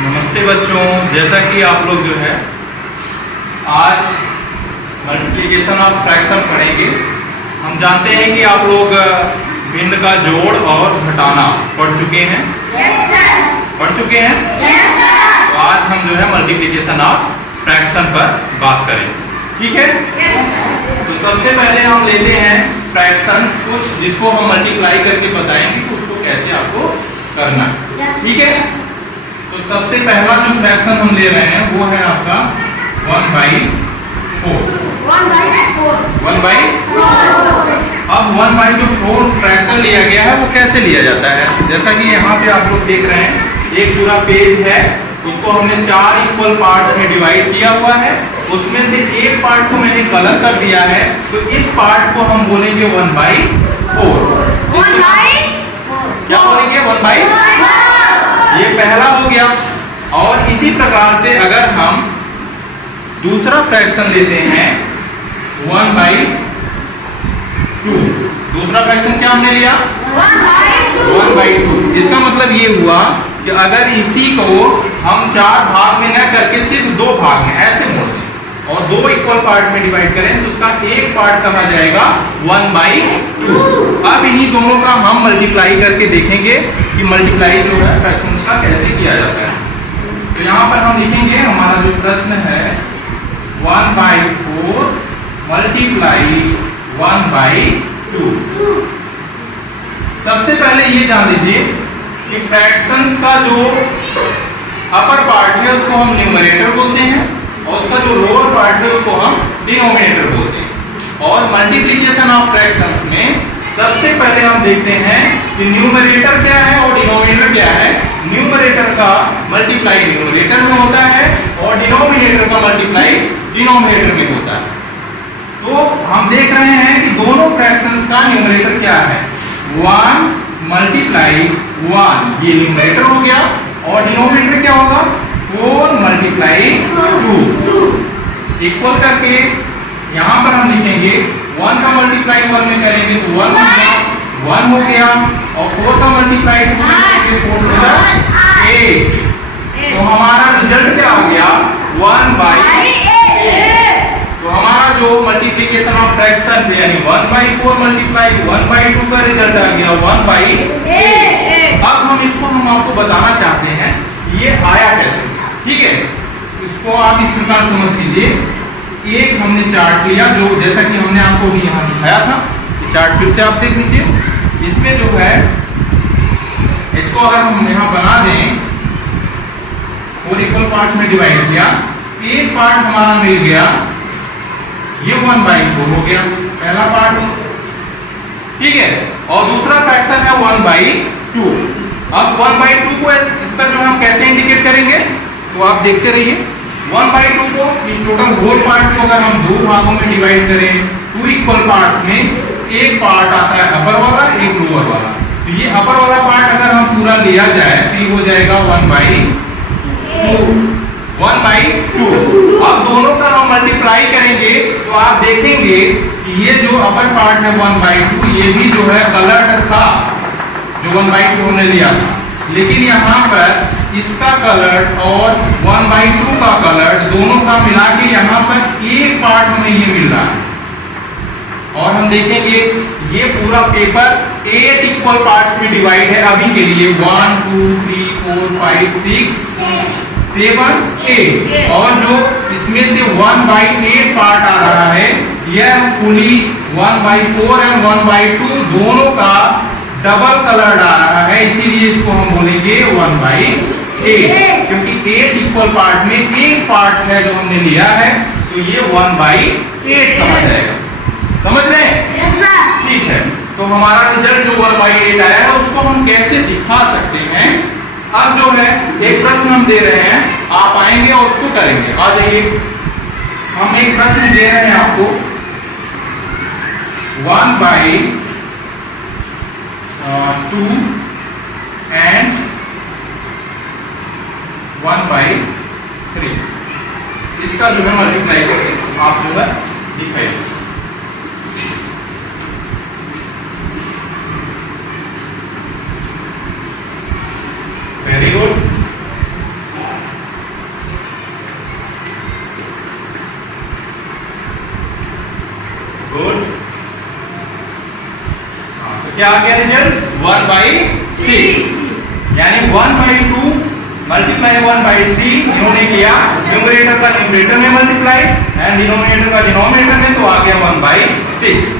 नमस्ते बच्चों, जैसा कि आप लोग जो है आज मल्टीप्लिकेशन ऑफ फ्रैक्शन पढ़ेंगे। हम जानते हैं कि आप लोग भिन्न का जोड़ और घटाना पढ़ चुके हैं। पढ़ चुके हैं। तो आज हम जो है मल्टीप्लिकेशन ऑफ फ्रैक्शन पर बात करेंगे, ठीक है। तो सबसे पहले हम लेते हैं फ्रैक्शंस कुछ जिसको हम मल्टीप्लाई करके बताएंगे कि उसको कैसे आपको करना है, ठीक है। तो सबसे पहला जो फ्रैक्शन हम ले रहे हैं वो है आपका 1/4। 1/4। अब 1/4 फ्रैक्शन लिया गया है, वो कैसे लिया जाता है? जैसा कि यहाँ पे आप लोग देख रहे हैं, एक पूरा पेज है, उसको हमने 4 इक्वल पार्ट्स में डिवाइड किया हुआ है। उसमें से एक पार्ट को मैंने कलर कर दिया है, तो इस पार्ट को हम बोलेंगे 1/4। क्या बोलेंगे? 1/4। ये पहला हो गया। और इसी प्रकार से अगर हम दूसरा फ्रैक्शन लेते हैं 1/2। दूसरा फ्रैक्शन क्या हमने लिया? 1/2। इसका मतलब ये हुआ कि अगर इसी को हम 4 भाग में न करके सिर्फ 2 भाग में ऐसे मोड़ दें और 2 इक्वल पार्ट में डिवाइड करें तो उसका एक पार्ट कहा जाएगा 1/2। अब इन्हीं दोनों का हम मल्टीप्लाई करके देखेंगे कि मल्टीप्लाई जो है फ्रैक्शंस का कैसे किया जाता है। तो यहाँ पर हम लिखेंगे, हमारा जो प्रश्न है 1/4 मल्टीप्लाई 1/2। सबसे पहले ये जान लीजिए कि फ्रैक्शंस का जो अपर पार्ट है उसको हम न्यूमरेटर बोलते हैं और उसका जो लोअर पार्ट है उसको हम डिनोमिनेटर बोलते हैं। और मल्टीप्लिकेशन ऑफ फ्रैक्शंस में सबसे पहले हम देखते हैं कि न्यूमरेटर क्या है और डिनोमिनेटर क्या है। न्यूमरेटर का मल्टीप्लाई न्यूमरेटर में होता है और डिनोमिनेटर का मल्टीप्लाई डिनोमिनेटर में होता है। तो हम देख रहे हैं कि दोनों फ्रैक्शंस का न्यूमरेटर क्या है, 1 मल्टीप्लाई 1, ये न्यूमरेटर हो गया। और डिनोमिनेटर क्या होगा? 4 मल्टीप्लाई 2। इक्वल करके यहां पर हम लिखेंगे 1 का मल्टीप्लाई 1 में करेंगे तो 1 हो गया और 4 का मल्टीप्लाई 2 में करेंगे 4 8। तो हमारा रिजल्ट क्या हो गया? 1/8। तो हमारा जो मल्टीप्लिकेशन ऑफ फ्रैक्शन है यानी 1/4 मल्टीप्लाई 1/2 का रिजल्ट आ गया 1/8। अब हम आपको बताना चाहते हैं ये आया कैसे, ठीक है। इसको आप इस प्रकार समझ लीजिए। एक हमने चार्ट लिया जो जैसा कि हमने आपको भी यहाँ दिखाया था, चार्ट फिर से आप देख लीजिए। इसमें जो है इसको अगर हम यहाँ बना दें और इक्वल पार्ट्स में डिवाइड किया, एक पार्ट हमारा मिल गया, ये 1/4 हो गया पहला पार्ट, ठीक है। और दूसरा फ्रैक्शन है 1/2। अब 1/2 को इस पर जो हम कैसे इंडिकेट करेंगे तो आप देखते रहिए। 1/2 को इस टोटल होल पार्ट को अगर हम 2 भागों में डिवाइड करें, 2 इक्वल पार्ट्स में, एक पार्ट आता है अपर वाला, एक लोअर वाला। तो ये अपर वाला पार्ट अगर हम पूरा लिया जाए तो ये हो जाएगा 1/2। अब दोनों का हम मल्टीप्लाई करेंगे तो आप देखेंगे कि ये जो अपर पार्ट है 1/2, ये भी जो है कलर्ड था जो 1/2 हमने लिया था, लेकिन यहाँ पर इसका कलर और 1/2 का कलर दोनों का मिला के यहाँ पर एक पार्ट हमें ये मिल रहा है। और हम देखेंगे ये पूरा पेपर 8 इक्वल पार्ट्स में डिवाइड है अभी के लिए, 1 2 3 4 5 6 7 8। और जो इसमें से 1/8 पार्ट आ रहा है यह फुली 1/4 एंड 1/2 दोनों का डबल कलर आ रहा है, इसीलिए इसको हम बोलेंगे 1/8। क्योंकि 8 इक्वल पार्ट में एक पार्ट है जो हमने लिया है, तो ये 1/8 कहा जाएगा। समझ रहे हैं? ठीक है। तो हमारा रिजल्ट जो 1/8 आया है उसको हम कैसे दिखा सकते हैं? अब जो है एक प्रश्न हम दे रहे हैं, आप आएंगे और उसको करेंगे। आ जाइए, हम एक प्रश्न दे रहे हैं आपको 1/2 and 1/3 इसका जो है मल्टीप्लाई करके आप जो है दिखाइए। Very good. गुड। तो क्या आ गया रिजल्ट? 1/6, यानी 1/2 मल्टीप्लाई 1/3 इन्होंने किया, न्यूमरेटर का न्यूमरेटर में मल्टीप्लाई एंड डिनोमिनेटर का डिनोमिनेटर में, तो आ गया 1/6।